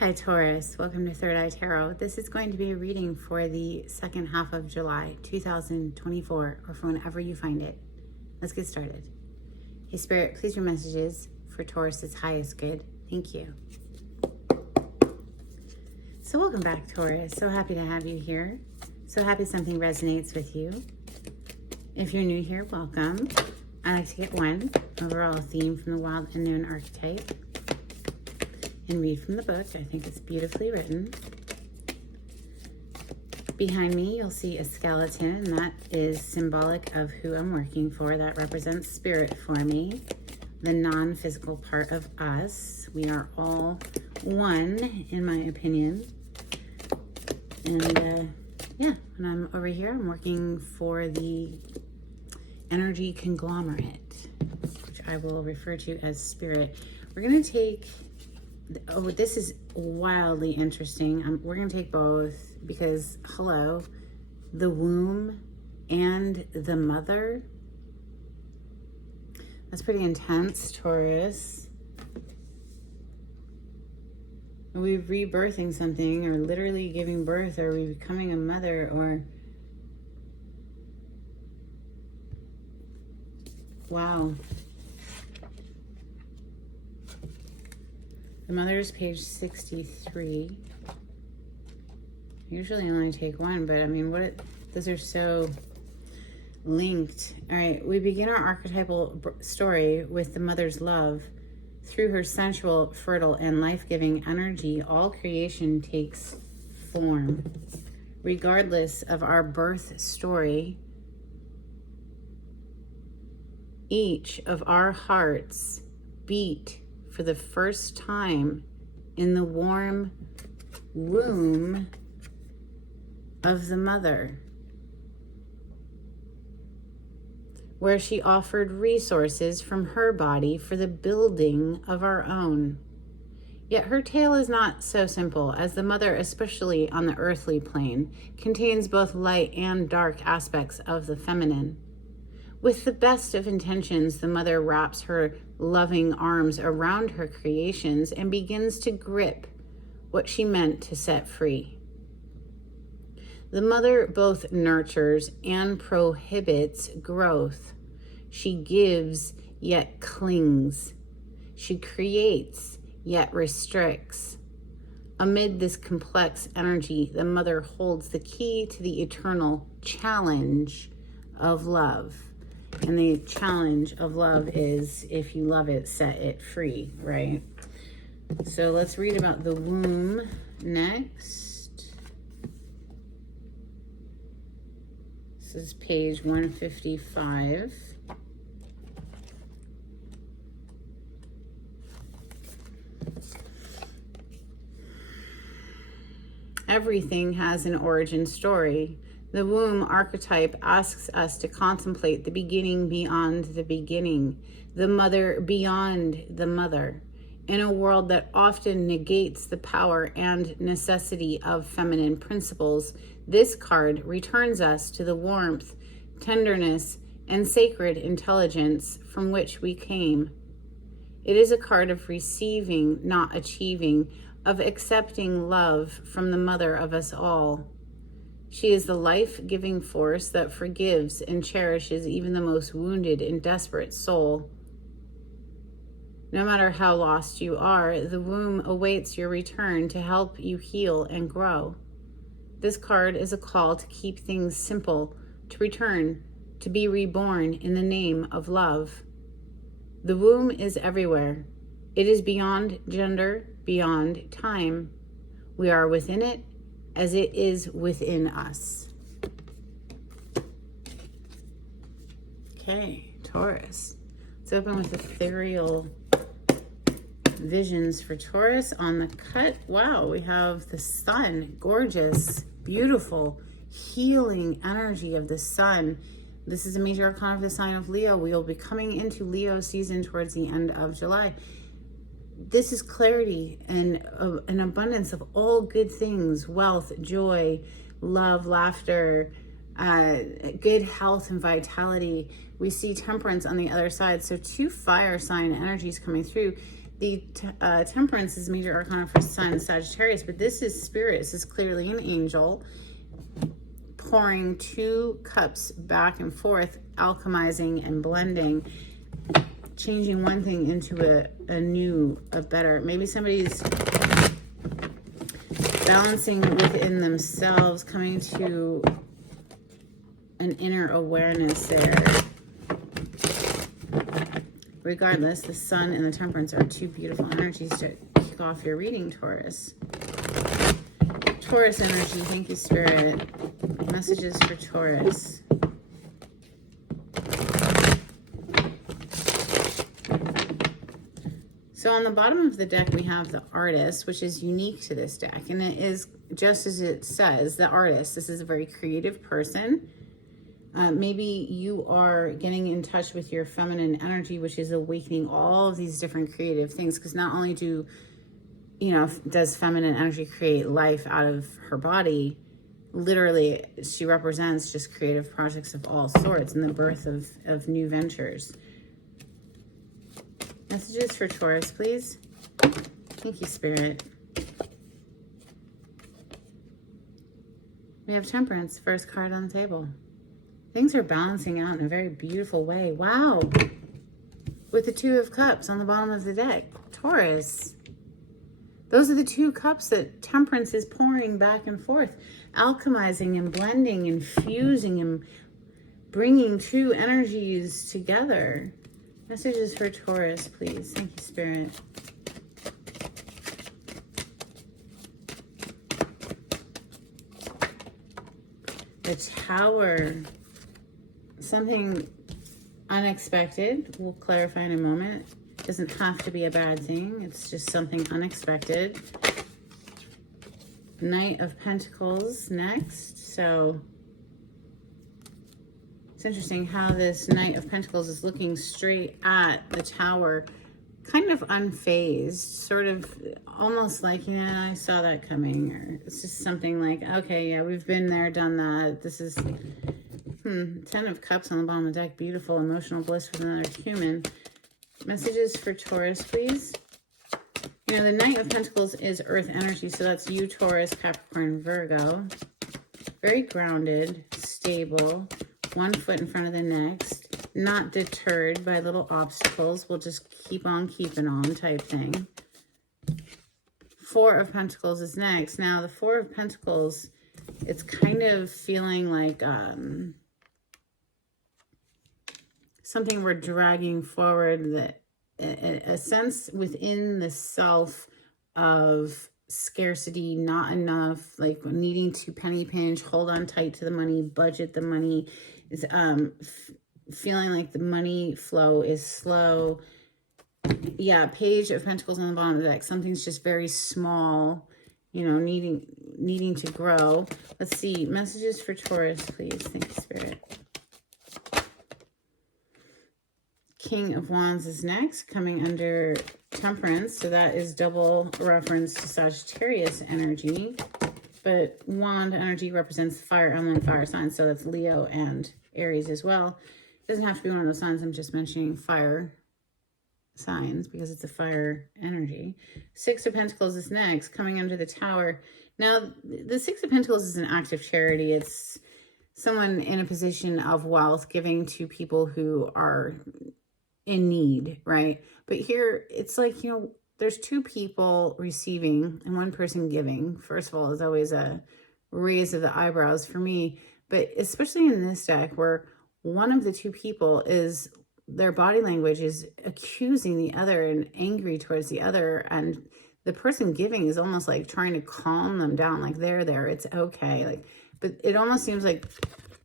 Hi Taurus, welcome to Third Eye Tarot. This is going to be a reading for the second half of July 2024, or for whenever you find it. Let's get started. Hey Spirit, please your messages for Taurus's highest good. Thank you. So welcome back, Taurus. So happy to have you here. So happy something resonates with you. If you're new here, welcome. I like to get one overall theme from the Wild Unknown archetype and read from the book. I think it's beautifully written. Behind me, you'll see a skeleton, and that is symbolic of who I'm working for. That represents spirit for me, the non-physical part of us. We are all one, in my opinion. And yeah, when I'm over here, I'm working for the energy conglomerate, which I will refer to as spirit. We're going to take, oh, this is wildly interesting. We're going to take both because, hello, the womb and the mother. That's pretty intense, Taurus. Are we rebirthing something, or literally giving birth? Or are we becoming a mother? Or wow. The mother is page 63. Usually I only take one, but I mean, those are so linked. All right, we begin our archetypal story with the mother's love. Through her sensual, fertile, and life-giving energy, all creation takes form. Regardless of our birth story, each of our hearts beat for the first time in the warm womb of the mother, where she offered resources from her body for the building of our own. Yet her tale is not so simple, as the mother, especially on the earthly plane, contains both light and dark aspects of the feminine. With the best of intentions, the mother wraps her loving arms around her creations and begins to grip what she meant to set free. The mother both nurtures and prohibits growth. She gives, yet clings. She creates, yet restricts. Amid this complex energy, the mother holds the key to the eternal challenge of love. And the challenge of love is, if you love it, set it free, right? So let's read about the womb next. This is page 155. Everything has an origin story. The womb archetype asks us to contemplate the beginning beyond the beginning, the mother beyond the mother. In a world that often negates the power and necessity of feminine principles, this card returns us to the warmth, tenderness, and sacred intelligence from which we came. It is a card of receiving, not achieving, of accepting love from the mother of us all. She is the life-giving force that forgives and cherishes even the most wounded and desperate soul. No matter how lost you are, the womb awaits your return to help you heal and grow. This card is a call to keep things simple, to return, to be reborn in the name of love. The womb is everywhere. It is beyond gender, beyond time. We are within it, as it is within us. Okay, Taurus. Let's open with ethereal visions for Taurus. On the cut, wow, we have the sun. Gorgeous, beautiful, healing energy of the sun. This is a major arcana of the sign of Leo. We will be coming into Leo season towards the end of July. This is clarity and an abundance of all good things: wealth, joy, love, laughter, good health and vitality. We see temperance on the other side. So two fire sign energies coming through. The Temperance is major arcana for Sun, Sagittarius, but this is Spirit. This is clearly an angel pouring 2 cups back and forth, alchemizing and blending, changing one thing into a better. Maybe somebody's balancing within themselves, coming to an inner awareness there. Regardless, the Sun and the Temperance are 2 beautiful energies to kick off your reading, Taurus. Taurus energy, thank you, Spirit. Messages for Taurus. So on the bottom of the deck, we have the Artist, which is unique to this deck. And it is, just as it says, the Artist. This is a very creative person. Maybe you are getting in touch with your feminine energy, which is awakening all of these different creative things. Because not only does feminine energy create life out of her body, literally she represents just creative projects of all sorts and the birth of new ventures. Messages for Taurus, please. Thank you, Spirit. We have Temperance, first card on the table. Things are balancing out in a very beautiful way. Wow. With the 2 of Cups on the bottom of the deck. Taurus. Those are the 2 cups that Temperance is pouring back and forth. Alchemizing and blending and fusing and bringing 2 energies together. Messages for Taurus, please. Thank you, Spirit. The Tower. Something unexpected. We'll clarify in a moment. It doesn't have to be a bad thing. It's just something unexpected. Knight of Pentacles next. So it's interesting how this Knight of Pentacles is looking straight at the Tower, kind of unfazed, sort of almost like, yeah, I saw that coming. Or it's just something like, okay, yeah, we've been there, done that. This is 10 of Cups on the bottom of the deck. Beautiful emotional bliss with another human. Messages for Taurus, please. You know, the Knight of Pentacles is Earth energy, so that's you, Taurus, Capricorn, Virgo. Very grounded, stable, 1 foot in front of the next, not deterred by little obstacles. We'll just keep on keeping on type thing. 4 of Pentacles is next. Now, the 4 of Pentacles, it's kind of feeling like something we're dragging forward, that a sense within the self of scarcity, not enough, like needing to penny pinch, hold on tight to the money, budget the money, is feeling like the money flow is slow. Yeah, Page of Pentacles on the bottom of the deck. Something's just very small, you know, needing to grow. Let's see. Messages for Taurus, please. Thank you, Spirit. King of Wands is next, coming under Temperance. So that is double reference to Sagittarius energy. But Wand energy represents fire element, fire signs. So that's Leo and Aries as well. It doesn't have to be one of those signs. I'm just mentioning fire signs because it's a fire energy. 6 of Pentacles is next, coming under the Tower. Now, the 6 of Pentacles is an act of charity. It's someone in a position of wealth giving to people who are in need, right? But here, it's like, you know, there's 2 people receiving and 1 person giving. First of all, is always a raise of the eyebrows for me. But especially in this deck, where one of the 2 people is, their body language is accusing the other and angry towards the other, and the person giving is almost like trying to calm them down, like there, it's okay. Like, but it almost seems like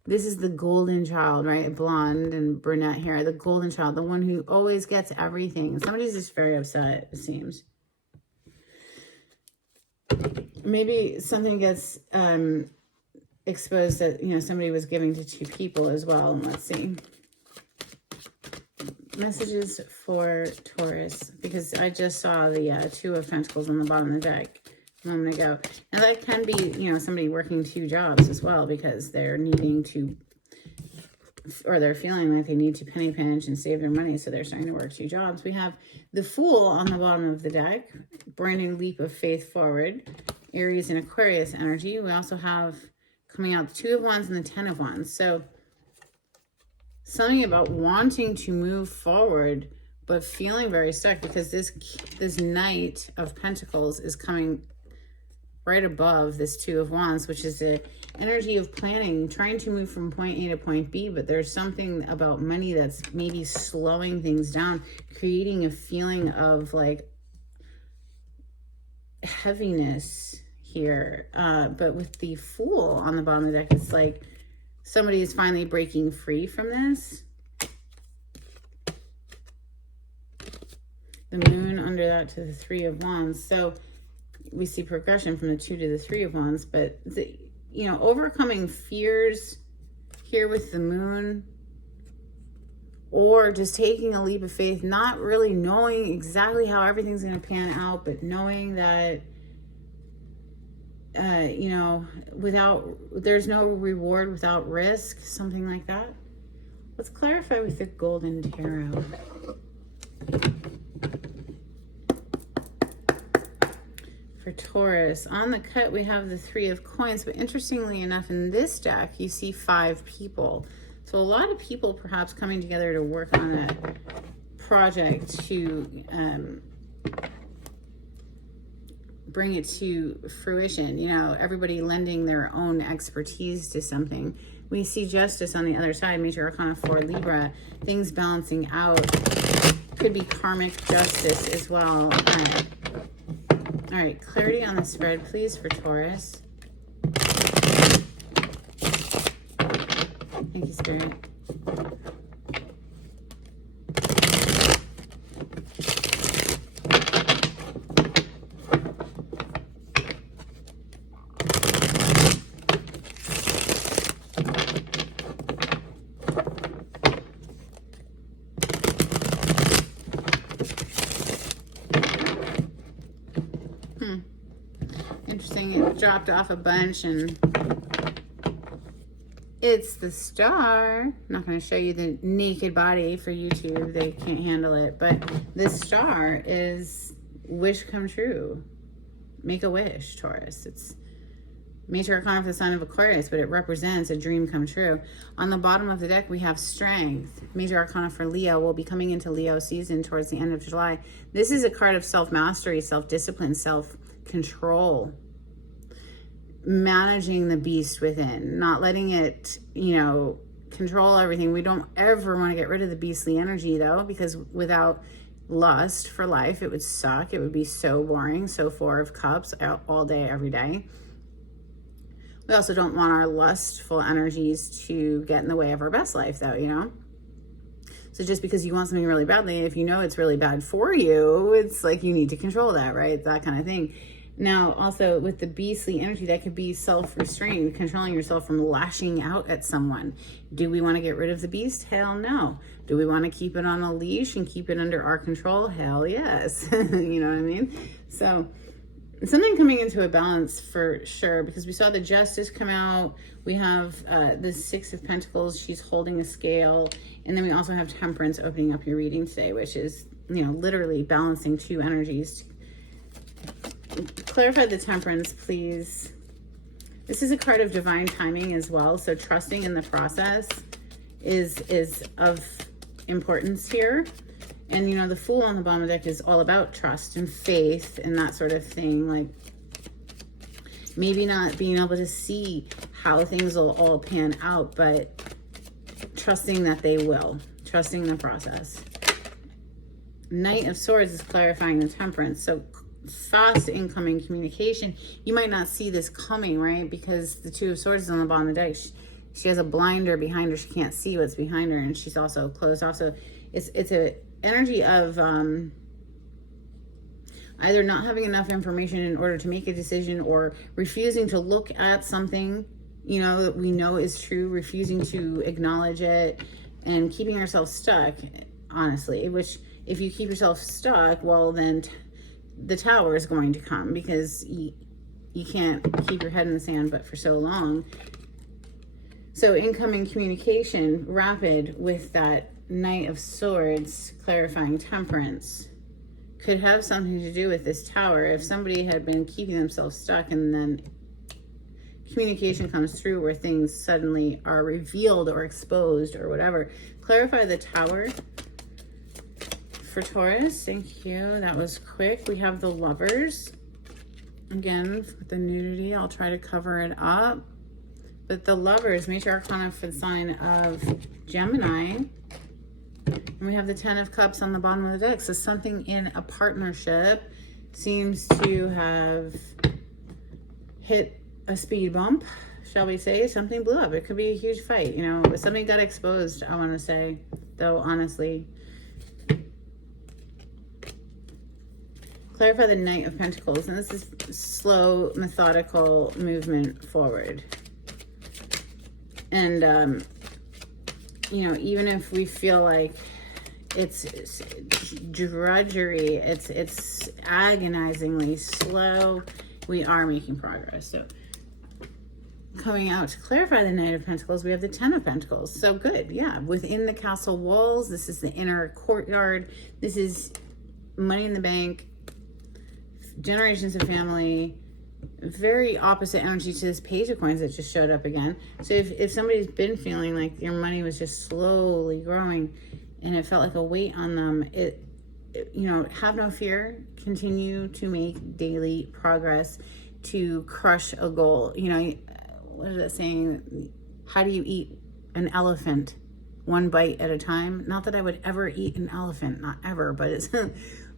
this is the golden child, right? Blonde and brunette hair, the golden child, the one who always gets everything. Somebody's just very upset, it seems. Maybe something gets exposed that, you know, somebody was giving to 2 people as well. And let's see. Messages for Taurus, because I just saw the 2 of Pentacles on the bottom of the deck a moment ago. Now that can be, you know, somebody working 2 jobs as well, because they're needing to or they're feeling like they need to penny pinch and save their money, so they're starting to work 2 jobs. We have the Fool on the bottom of the deck, brand new leap of faith forward, Aries and Aquarius energy. We also have coming out the 2 of Wands and the 10 of Wands. So something about wanting to move forward, but feeling very stuck, because this Knight of Pentacles is coming right above this 2 of Wands, which is the energy of planning, trying to move from point A to point B, but there's something about money that's maybe slowing things down, creating a feeling of like heaviness here. But with the Fool on the bottom of the deck, it's like somebody is finally breaking free from this. The Moon under that to the 3 of Wands. So we see progression from the 2 to the 3 of Wands, but you know, overcoming fears here with the Moon, or just taking a leap of faith, not really knowing exactly how everything's going to pan out, but knowing that you know, there's no reward without risk, something like that. Let's clarify with the Golden Tarot. For Taurus, on the cut, we have the 3 of Coins, but interestingly enough, in this deck, you see 5 people. So a lot of people perhaps coming together to work on a project to bring it to fruition. You know, everybody lending their own expertise to something. We see Justice on the other side, Major Arcana 4 Libra, things balancing out. Could be karmic justice as well. All right, clarity on the spread, please, for Taurus. Thank you, Spirit. Interesting, it dropped off a bunch, and it's the Star. I'm not going to show you the naked body for YouTube. They can't handle it. But this Star is wish come true. Make a wish, Taurus. It's Major Arcana for the sign of Aquarius, but it represents a dream come true. On the bottom of the deck, we have Strength. Major Arcana for Leo. We'll be coming into Leo season towards the end of July. This is a card of self-mastery, self-discipline, self-control. Managing the beast within, not letting it, you know, control everything. We don't ever want to get rid of the beastly energy, though, because without lust for life, it would suck. It would be so boring. So 4 of Cups all day, every day. We also don't want our lustful energies to get in the way of our best life, though, you know? So just because you want something really badly, if you know it's really bad for you, it's like you need to control that, right? That kind of thing. Now, also with the beastly energy, that could be self-restraint, controlling yourself from lashing out at someone. Do we want to get rid of the beast? Hell no. Do we want to keep it on a leash and keep it under our control? Hell yes. You know what I mean? So something coming into a balance for sure, because we saw the Justice come out. We have the 6 of Pentacles. She's holding a scale. And then we also have Temperance opening up your reading today, which is, you know, literally balancing 2 energies. Clarify the Temperance, please. This is a card of divine timing as well. So trusting in the process is of importance here. And, you know, the Fool on the bottom of the deck is all about trust and faith and that sort of thing. Like, maybe not being able to see how things will all pan out, but trusting that they will. Trusting the process. Knight of Swords is clarifying the Temperance. So fast incoming communication. You might not see this coming, right? Because the 2 of Swords is on the bottom of the deck. She has a blinder behind her. She can't see what's behind her, and she's also closed off. So it's a energy of either not having enough information in order to make a decision, or refusing to look at something, you know, that we know is true, refusing to acknowledge it, and keeping ourselves stuck, honestly. Which, if you keep yourself stuck, well, then the Tower is going to come, because you can't keep your head in the sand but for so long. So incoming communication, rapid, with that Knight of Swords, clarifying temperance, could have something to do with this Tower. If somebody had been keeping themselves stuck and then communication comes through where things suddenly are revealed or exposed or whatever. Clarify the Tower for Taurus. Thank you. That was quick. We have the Lovers. Again, with the nudity, I'll try to cover it up. But the Lovers, major arcana for the sign of Gemini. And we have the 10 of Cups on the bottom of the deck. So something in a partnership seems to have hit a speed bump, shall we say. Something blew up. It could be a huge fight, you know. Something got exposed, I want to say, though, honestly. Clarify the Knight of Pentacles. And this is slow, methodical movement forward. And, you know, even if we feel like it's drudgery, it's agonizingly slow, we are making progress. So coming out to clarify the Knight of Pentacles, we have the 10 of Pentacles. So good, yeah. Within the castle walls, this is the inner courtyard. This is money in the bank, generations of family. Very opposite energy to this Page of Coins that just showed up again. So if somebody's been feeling like your money was just slowly growing and it felt like a weight on them, you know, have no fear. Continue to make daily progress to crush a goal. You know, what is that saying? How do you eat an elephant? One bite at a time. Not that I would ever eat an elephant, not ever, but it's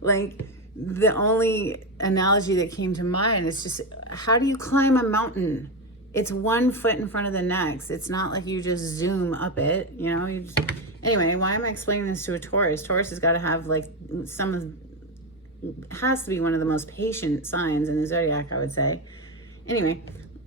like the only analogy that came to mind is just, how do you climb a mountain? It's 1 foot in front of the next. It's not like you just zoom up it, you know. Anyway, why am I explaining this to a Taurus? Taurus has got to have like has to be one of the most patient signs in the zodiac, I would say. Anyway,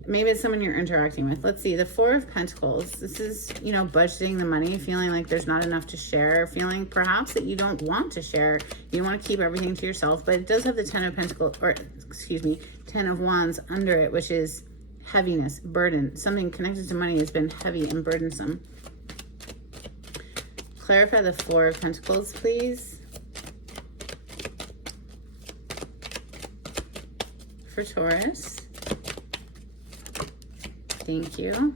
maybe it's someone you're interacting with. Let's see, the 4 of Pentacles. This is, you know, budgeting the money, feeling like there's not enough to share, feeling perhaps that you don't want to share. You want to keep everything to yourself, but it does have the 10 of Pentacles, or excuse me, 10 of Wands under it, which is heaviness, burden. Something connected to money has been heavy and burdensome. Clarify the 4 of Pentacles, please. For Taurus. Thank you.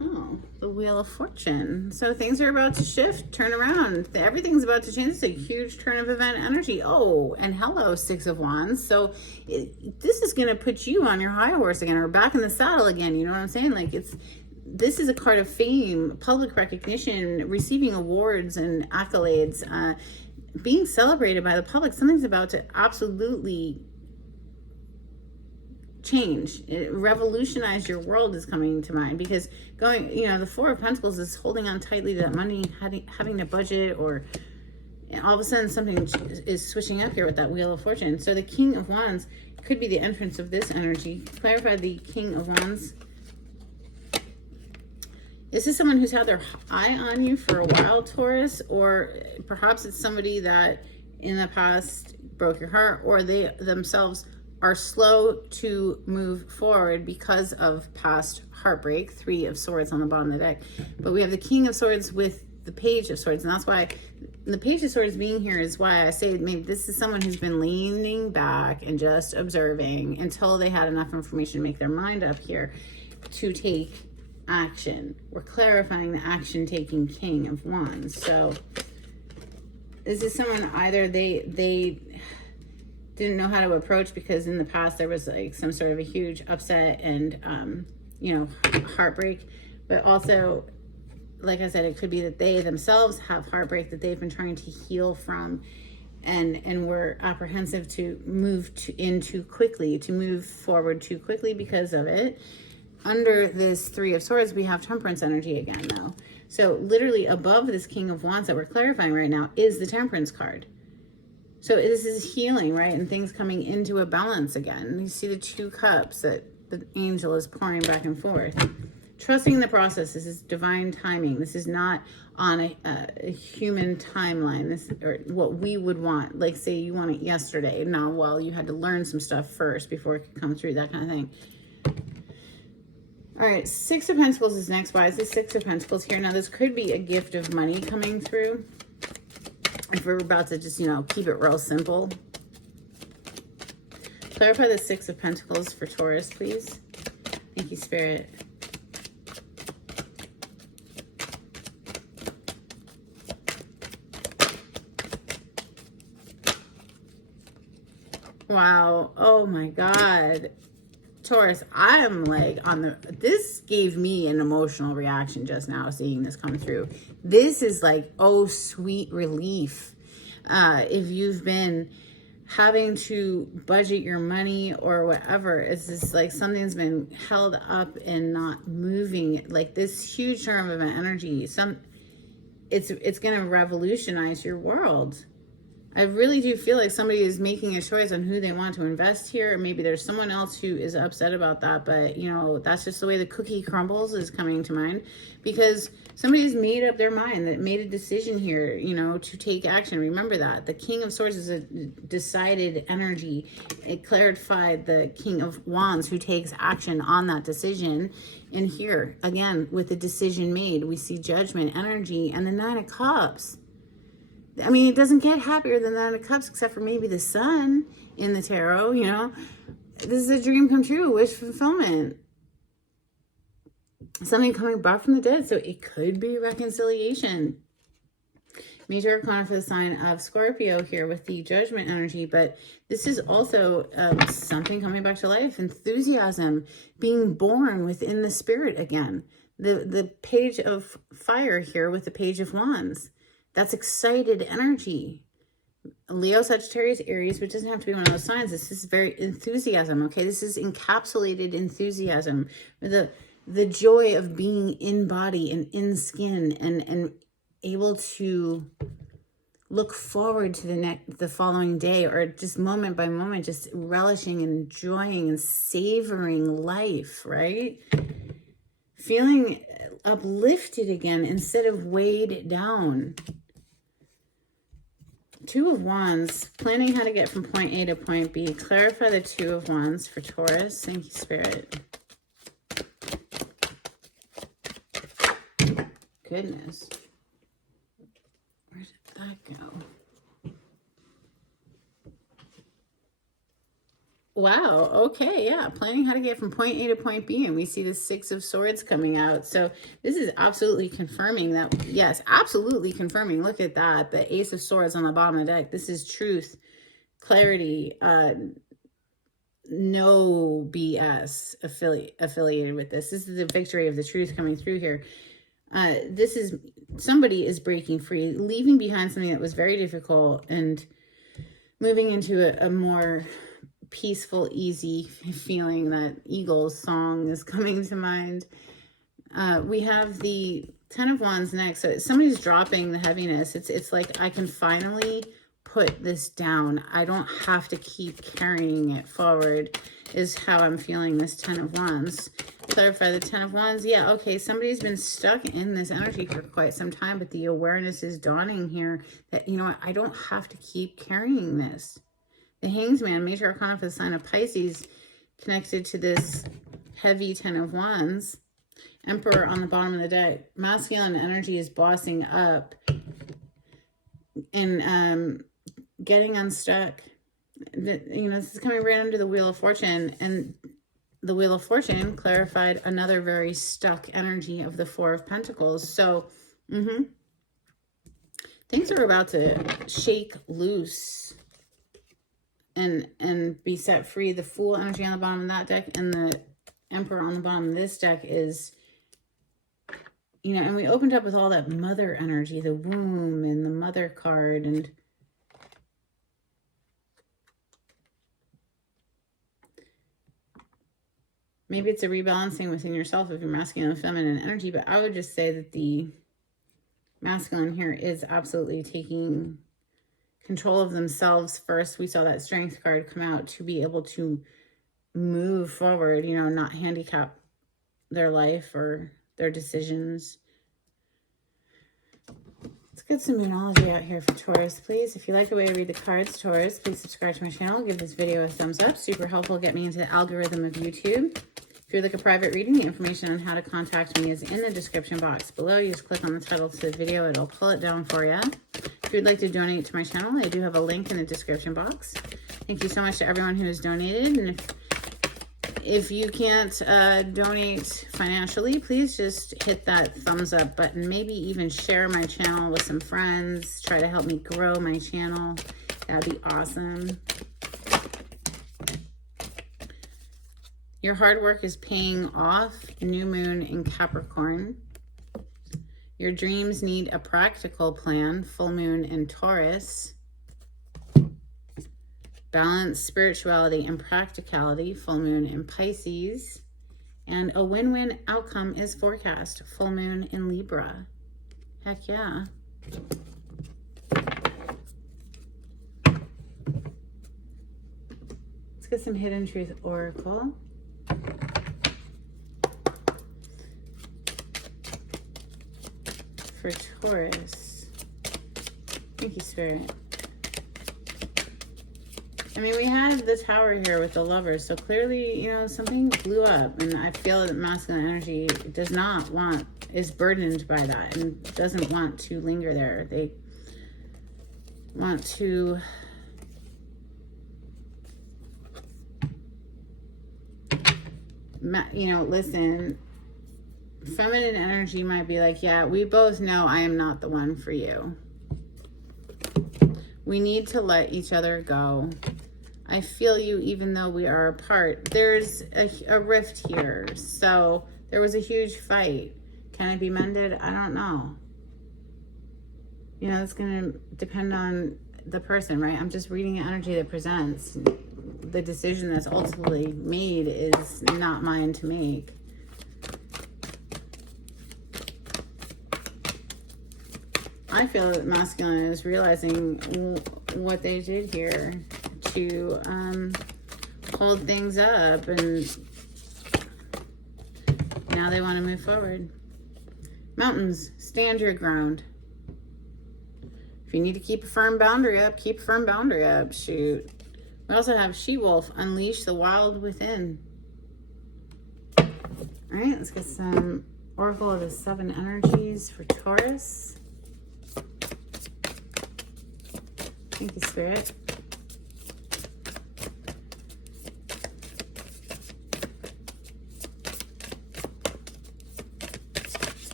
Oh, the Wheel of Fortune. So things are about to shift, turn around. Everything's about to change. It's a huge turn of event energy. Oh, and hello, 6 of Wands. So this is going to put you on your high horse again, or back in the saddle again. You know what I'm saying? Like, this is a card of fame, public recognition, receiving awards and accolades, being celebrated by the public. Something's about to absolutely change, revolutionize your world is coming to mind, because going, you know, the 4 of Pentacles is holding on tightly to that money, having to budget, or all of a sudden something is switching up here with that Wheel of Fortune. So the King of Wands could be the entrance of this energy. Clarify the King of Wands. Is this someone who's had their eye on you for a while, Taurus? Or perhaps it's somebody that in the past broke your heart, or they themselves are slow to move forward because of past heartbreak. 3 of Swords on the bottom of the deck. But we have the King of Swords with the Page of Swords. And that's why the Page of Swords being here is why I say maybe this is someone who's been leaning back and just observing until they had enough information to make their mind up here to take action. We're clarifying the action-taking King of Wands. So this is someone, either they didn't know how to approach because in the past there was like some sort of a huge upset and you know, heartbreak, but also, like I said, it could be that they themselves have heartbreak that they've been trying to heal from, and were apprehensive to move in too quickly, to move forward too quickly because of it. Under this 3 of Swords, we have Temperance energy again, though. So literally above this King of Wands that we're clarifying right now is the Temperance card. So this is healing, right? And things coming into a balance again. You see the 2 cups that the angel is pouring back and forth. Trusting the process. This is divine timing. This is not on a human timeline. This, or what we would want. Like, say you want it yesterday. No, well, you had to learn some stuff first before it could come through, that kind of thing. All right, Six of Pentacles is next. Why is the Six of Pentacles here? Now, this could be a gift of money coming through. If we're about to just, you know, keep it real simple. Clarify the Six of Pentacles for Taurus, please. Thank you, Spirit. Wow. Oh my God. Taurus, I am like on the, this gave me an emotional reaction just now seeing this come through. This is like, oh, sweet relief. If you've been having to budget your money or whatever, it's just like something's been held up and not moving, like this huge term of an energy. It's going to revolutionize your world. I really do feel like somebody is making a choice on who they want to invest here. Or maybe there's someone else who is upset about that. But, you know, that's just the way the cookie crumbles is coming to mind. Because somebody's made up their mind, that made a decision here, you know, to take action. Remember that. The King of Swords is a decided energy. It clarified the King of Wands who takes action on that decision. And here, again, with the decision made, we see judgment, energy, and the Nine of Cups. I mean, it doesn't get happier than the Nine of Cups, except for maybe the sun in the tarot, you know. This is a dream come true, wish fulfillment. Something coming back from the dead, so it could be reconciliation. Major arcana for the sign of Scorpio here with the judgment energy, but this is also something coming back to life, enthusiasm, being born within the spirit again. The page of fire here with the page of wands. That's excited energy. Leo, Sagittarius, Aries, which doesn't have to be one of those signs. This is very enthusiasm, okay? This is encapsulated enthusiasm. The joy of being in body and in skin and able to look forward to the following day, or just moment by moment, just relishing and enjoying and savoring life, right? Feeling uplifted again instead of weighed down. Two of Wands, planning how to get from point A to point B. Clarify the Two of Wands for Taurus. Thank you, Spirit. Goodness. Where did that go? Wow. Okay. Yeah. Planning how to get from point A to point B. And we see the Six of Swords coming out. So this is absolutely confirming that. Yes, absolutely confirming. Look at that. The Ace of Swords on the bottom of the deck. This is truth, clarity, no BS affiliated with this. This is the victory of the truth coming through here. This is, somebody is breaking free, leaving behind something that was very difficult and moving into a more peaceful, easy feeling. That Eagles song is coming to mind. We have the Ten of Wands next. So somebody's dropping the heaviness. It's like, I can finally put this down. I don't have to keep carrying it forward, is how I'm feeling this Ten of Wands. Clarify the Ten of Wands. Yeah, okay, somebody's been stuck in this energy for quite some time, but the awareness is dawning here that, you know what, I don't have to keep carrying this. The Hanged Man, major arcana for the sign of Pisces, connected to this heavy Ten of Wands. Emperor on the bottom of the deck. Masculine energy is bossing up and getting unstuck. You know, this is coming right under the Wheel of Fortune, and the Wheel of Fortune clarified another very stuck energy of the Four of Pentacles. So, things are about to shake loose and be set free. The Fool energy on the bottom of that deck and the Emperor on the bottom of this deck is, you know, and we opened up with all that mother energy, the womb and the mother card, and maybe it's a rebalancing within yourself of your masculine and feminine energy, but I would just say that the masculine here is absolutely taking control of themselves first. We saw that Strength card come out to be able to move forward, you know, not handicap their life or their decisions. Let's get some numerology out here for Taurus, please. If you like the way I read the cards, Taurus, please subscribe to my channel. Give this video a thumbs up. Super helpful. Get me into the algorithm of YouTube. If you'd like a private reading, the information on how to contact me is in the description box below. You just click on the title to the video. It'll pull it down for you. If you'd like to donate to my channel, I do have a link in the description box. Thank you so much to everyone who has donated. And if you can't donate financially, please just hit that thumbs up button. Maybe even share my channel with some friends. Try to help me grow my channel. That'd be awesome. Your hard work is paying off. New moon in Capricorn. Your dreams need a practical plan. Full moon in Taurus. Balance spirituality and practicality. Full moon in Pisces. And a win-win outcome is forecast. Full moon in Libra. Heck yeah. Let's get some Hidden Truth Oracle. For Taurus. Thank you, Spirit. I mean, we had the Tower here with the Lovers, so clearly, you know, something blew up, and I feel that masculine energy does not want, is burdened by that, and doesn't want to linger there. They want to you know, listen, feminine energy might be like, yeah, we both know I am not the one for you. We need to let each other go. I feel you even though we are apart. There's a rift here. So there was a huge fight. Can it be mended? I don't know. You know, it's going to depend on the person, right? I'm just reading energy that presents. The decision that's ultimately made is not mine to make. I feel that masculine is realizing what they did here to hold things up, and now they want to move forward. Mountains, stand your ground. If you need to keep a firm boundary up, keep a firm boundary up. Shoot. We also have She-Wolf, unleash the wild within. All right, let's get some Oracle of the Seven Energies for Taurus. Thank you, Spirit.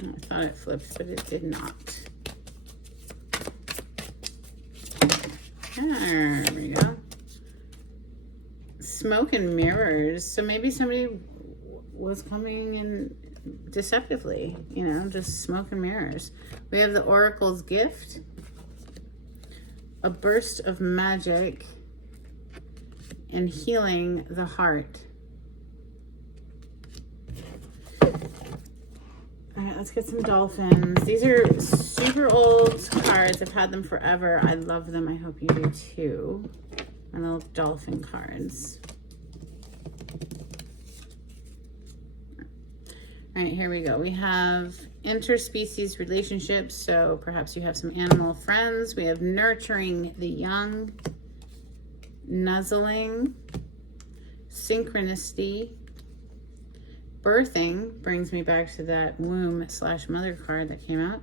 I thought it flipped, but it did not. There we go. Smoke and mirrors. So maybe somebody was coming in deceptively, you know, just smoke and mirrors. We have the Oracle's Gift. A burst of magic and healing the heart. All right, let's get some dolphins. These are super old cards. I've had them forever. I love them. I hope you do too. My little dolphin cards. All right, here we go. We have interspecies relationships. So perhaps you have some animal friends. We have nurturing the young, nuzzling, synchronicity. Birthing brings me back to that womb/mother card that came out.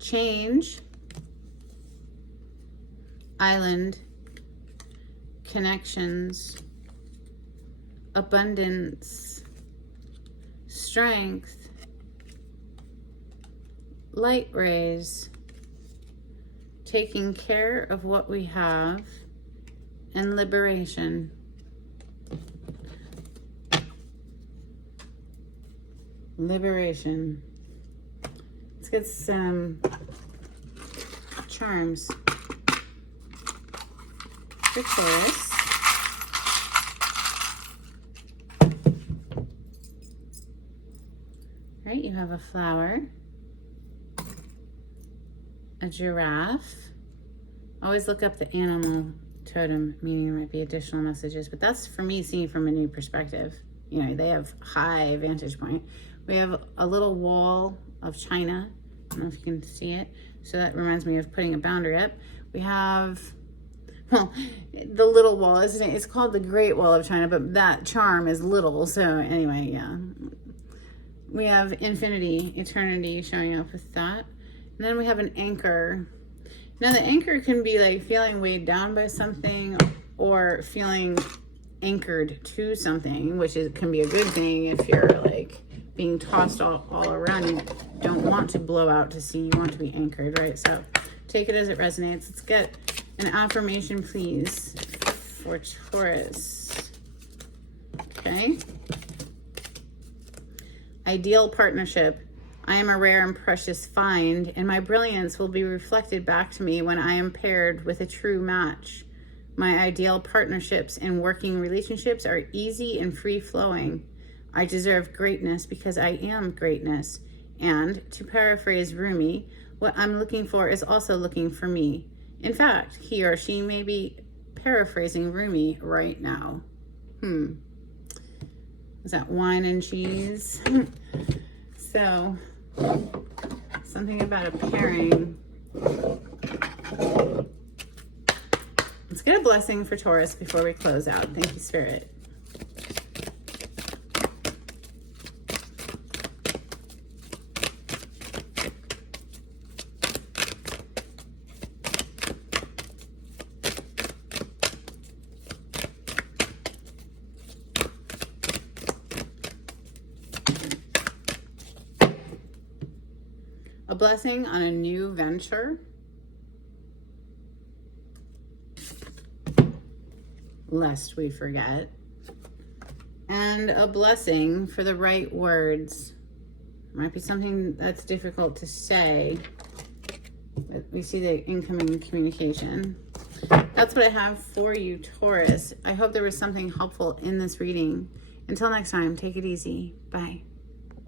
Change, island, connections, abundance, strength, light rays, taking care of what we have, and liberation. Liberation. Let's get some charms for Taurus. Right, you have a flower, a giraffe. Always look up the animal totem, meaning there might be additional messages, but that's for me seen from a new perspective. You know, they have high vantage point. We have a little wall of China. I don't know if you can see it. So that reminds me of putting a boundary up. We have, well, the little wall, isn't it? It's called the Great Wall of China, but that charm is little. So anyway, yeah. We have infinity, eternity showing up with that. And then we have an anchor. Now the anchor can be like feeling weighed down by something or feeling anchored to something, which can be a good thing if you're like being tossed all around. You don't want to blow out to sea. You want to be anchored, right? So take it as it resonates. Let's get an affirmation, please, for Taurus. Okay. Ideal partnership. I am a rare and precious find, and my brilliance will be reflected back to me when I am paired with a true match. My ideal partnerships and working relationships are easy and free-flowing. I deserve greatness because I am greatness. And, to paraphrase Rumi, what I'm looking for is also looking for me. In fact, he or she may be paraphrasing Rumi right now. Is that wine and cheese? So, something about a pairing. Let's get a blessing for Taurus before we close out. Thank you, Spirit. A blessing on a new venture. Lest we forget. And a blessing for the right words. Might be something that's difficult to say, but we see the incoming communication. That's what I have for you, Taurus. I hope there was something helpful in this reading. Until next time, take it easy. Bye.